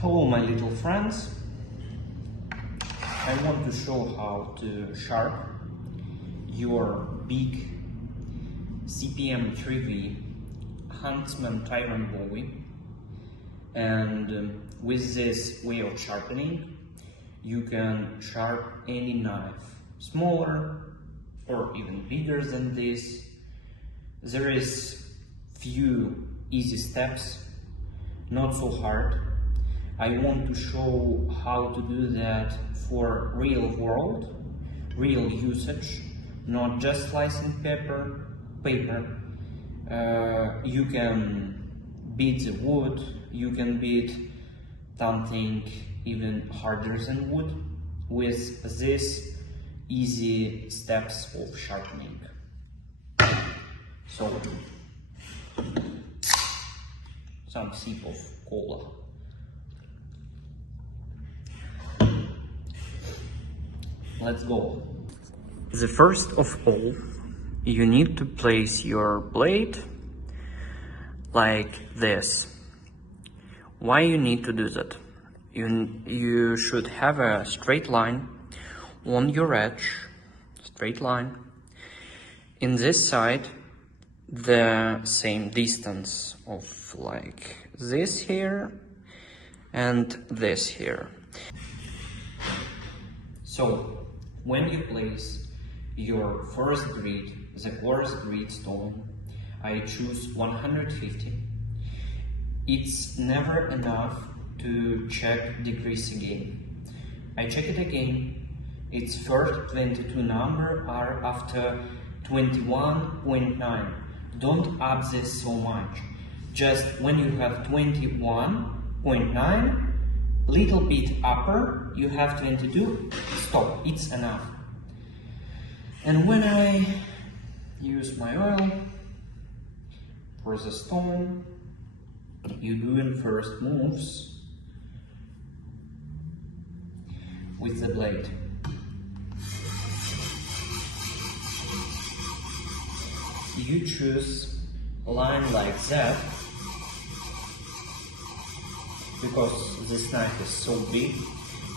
Hello my little friends, I want to show how to sharpen your big CPM 3V Huntsman Tyrant Bowie, and with this way of sharpening you can sharpen any knife, smaller or even bigger than this. There is few easy steps, not so hard. I want to show how to do that for real world, real usage, not just slicing paper. You can beat the wood, you can beat something even harder than wood with these easy steps of sharpening. So, some sip of cola. Let's go. The first of all, you need to place your blade like this. Why you need to do that? You should have a straight line on your edge, straight line. In this side, the same distance of like this here and this here. So, when you place your first grid, the coarse grid stone, I choose 150. It's never enough to check degrees again. I check it again. Its first 22 number are after 21.9. Don't up this so much. Just when you have 21.9, little bit upper, you have 22, stop, it's enough. And when I use my oil for the stone, you doing first moves with the blade. You choose a line like that, because this knife is so big,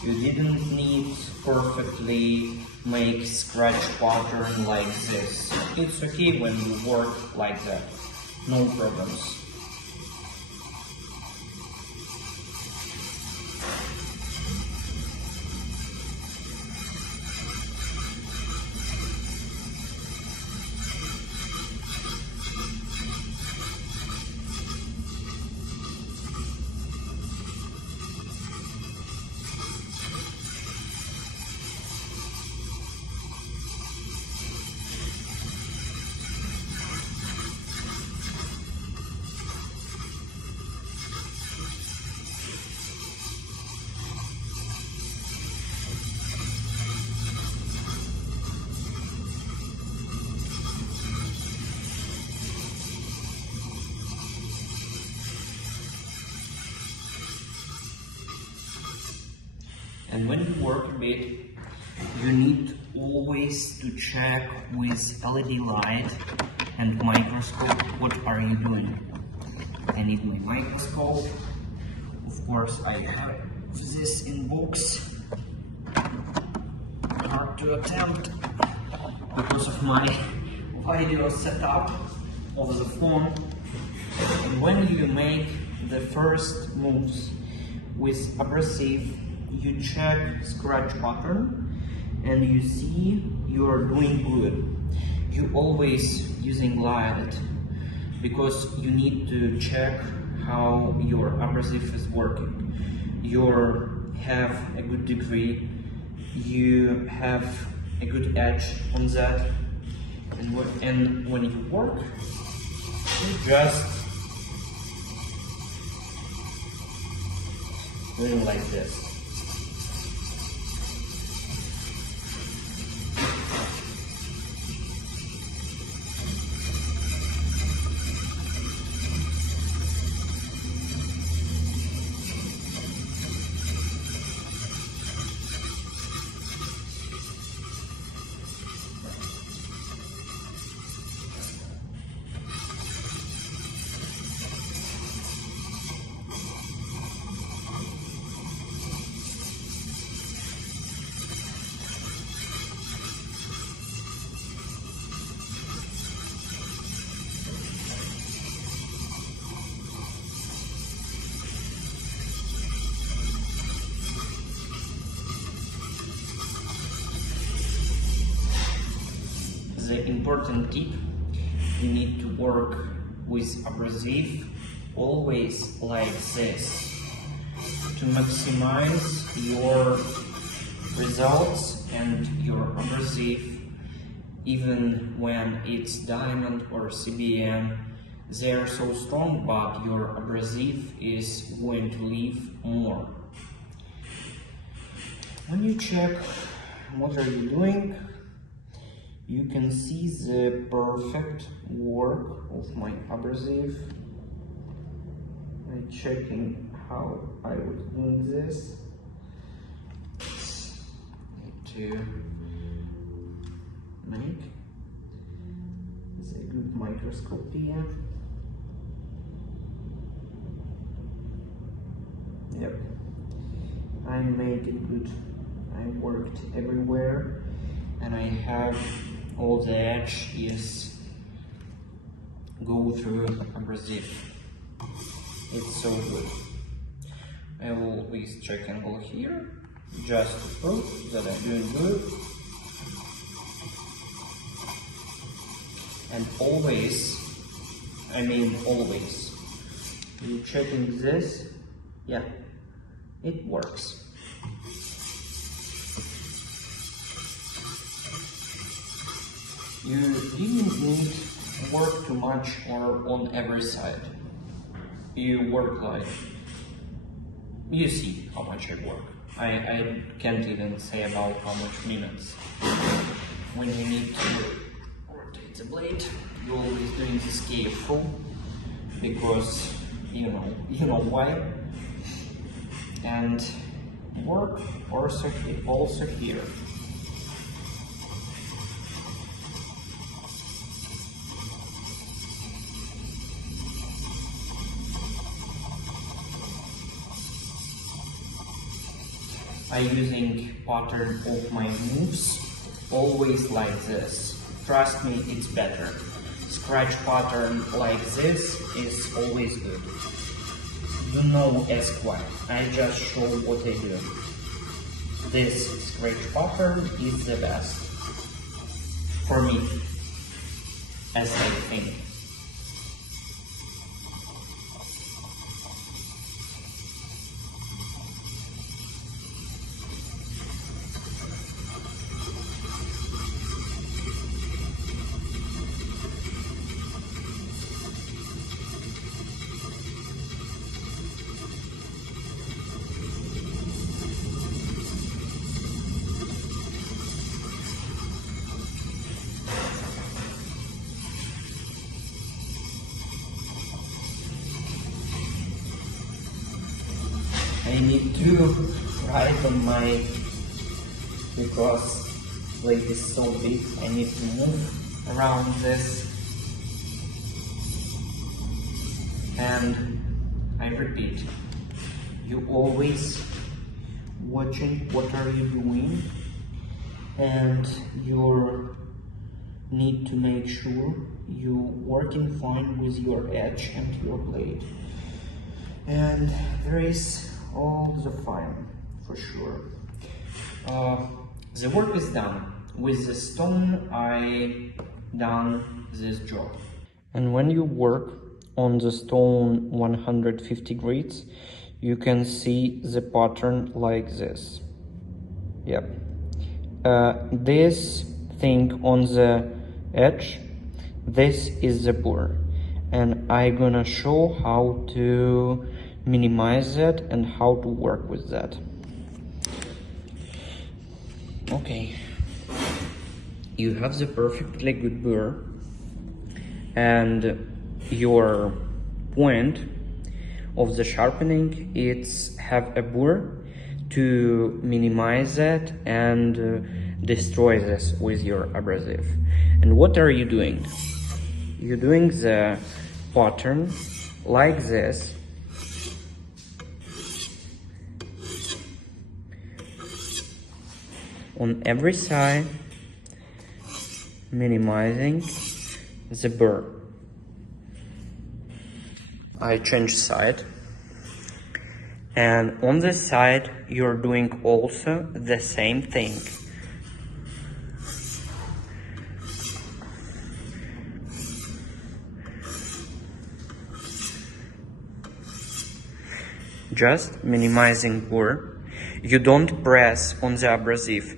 you didn't need perfectly make scratch pattern like this. It's okay when you work like that, no problems. And when you work a bit, you need always to check with LED light and microscope what are you doing. I need my microscope. Of course, I have this in box. Hard to attempt because of my video setup of the phone. And when you make the first moves with abrasive, you check scratch pattern and you see you are doing good. You always using light because you need to check how your abrasive is working. You have a good degree, you have a good edge on that, and when you work, you just doing like this. important tip: you need to work with abrasive always like this to maximize your results, and your abrasive, even when it's diamond or CBM, they are so strong, but your abrasive is going to leave more. When you check what are you doing, you can see the perfect work of my abrasive. I'm checking how I was doing this. Need to make the good microscopy. Yep, I make it good. I worked everywhere, and I have all the edge is go through abrasive. It's so good. I will always check angle here, just to prove that I'm doing good. And always, I mean always, you checking this, yeah, it works. You didn't need to work too much or on every side. You work like, you see how much I work. I can't even say about how much minutes. When you need to rotate the blade, you're always doing this careful, because you know why. And work also here. I'm using pattern of my moves always like this. Trust me, it's better. Scratch pattern like this is always good. Do not ask why. I just show what I do. This scratch pattern is the best for me, as I think. I need to write on my, because plate is so big, I need to move around this. And I repeat, you always watching what are you doing, and you need to make sure you working fine with your edge and your blade. And there is all the fine for sure. The work is done. With the stone I done this job. And when you work on the stone 150 grades, you can see the pattern like this. Yep. This thing on the edge, this is the Burr, and I'm gonna show how to minimize that and how to work with that. Okay, you have the perfectly good Burr, and your point of the sharpening, it's have a Burr to minimize that and destroy this with your abrasive. And what are you doing? You're doing the pattern like this, on every side, minimizing the Burr. I change side, and on this side you're doing also the same thing. just minimizing burr. You don't press on the abrasive.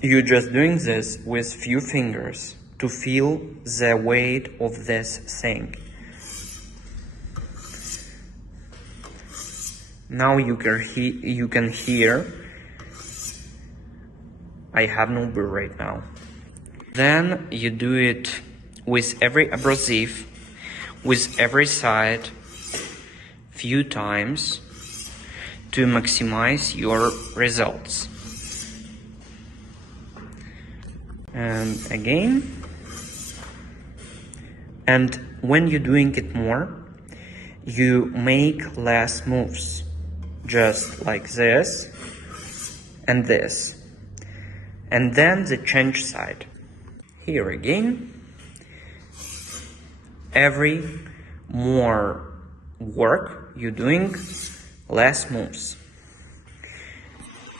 You're just doing this with few fingers to feel the weight of this thing. Now you can hear I have no burr right now. Then you do it with every abrasive, with every side, few times to maximize your results. And again, and when you're doing it more, you make less moves, just like this and this. And then the change side. Here again, every more work you're doing, less moves.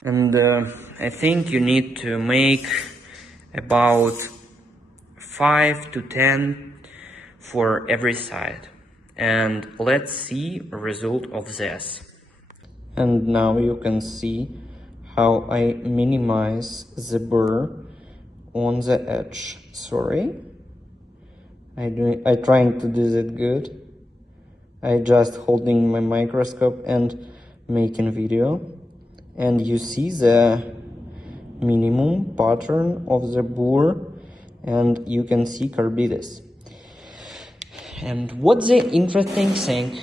And I think you need to make about 5 to 10 for every side. And let's see a result of this. And now you can see how I minimize the burr on the edge. Sorry, I trying to do that good. I just holding my microscope and making video, and you see the minimum pattern of the burr, and you can see carbides. And what's the interesting thing,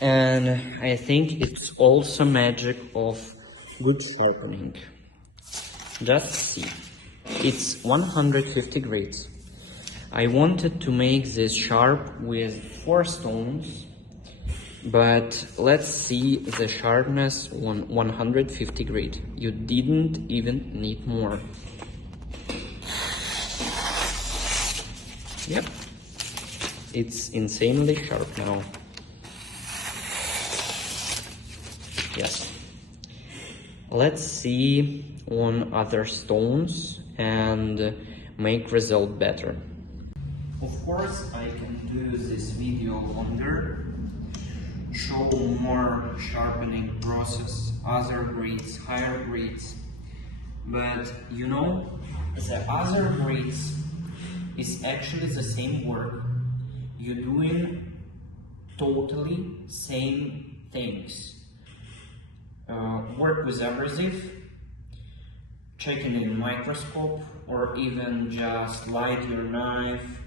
and I think it's also magic of good sharpening. Just see, it's 150 grades. I wanted to make this sharp with 4 stones, but let's see the sharpness on 150 grade. You didn't even need more. Yep, it's insanely sharp now. Yes. Let's see on other stones and make result better. Of course, I can do this video longer, show more sharpening process, other grades, higher grades, but you know, the other grades is actually the same work. You're doing totally same things. Work with abrasive, checking in microscope, or even just light your knife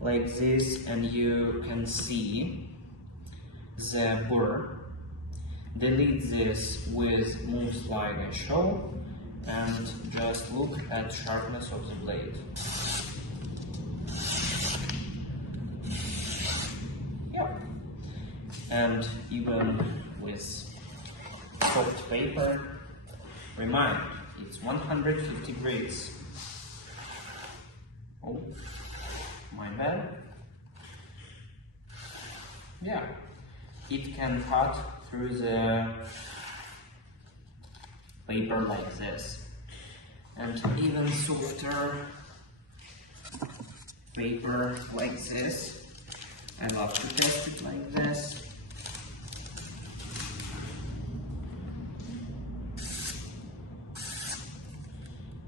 like this and you can see the burr. Delete this with moves like I show and just look at sharpness of the blade. Yeah. And even with soft paper, remind, it's 150 grades. Oh, my bad. Yeah, it can cut through the paper like this. And even softer paper like this. I love to test it like this.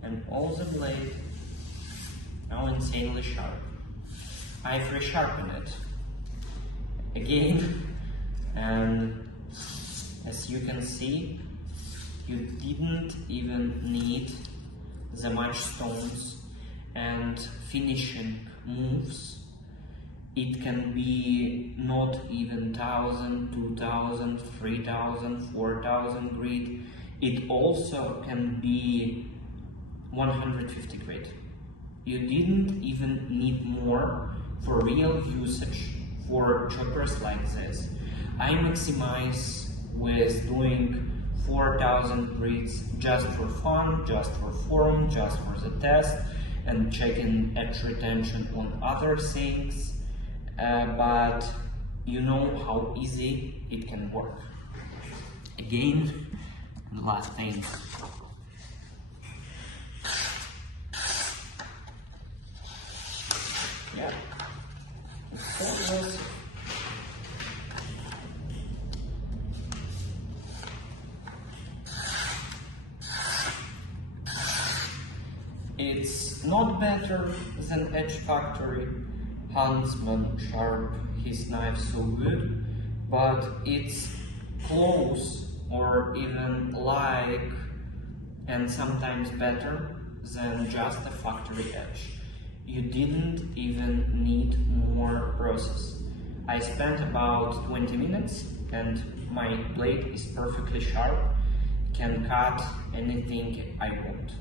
And all the blade now insanely sharp. I've resharpened it again, and as you can see, you didn't even need the much stones and finishing moves. It can be not even 1000, 2000, 3000, 4000 grit. It also can be 150 grit. You didn't even need more for real usage for choppers like this. I maximize with doing 4000 grits just for fun, just for form, just for the test, and checking edge retention on other things. But you know how easy it can work. Again, the last thing. Yeah. It's not better than Edge Factory. Huntsman sharp his knife so good, but it's close or even like and sometimes better than just a factory edge. You didn't even need more process. I spent about 20 minutes and my blade is perfectly sharp, can cut anything I want.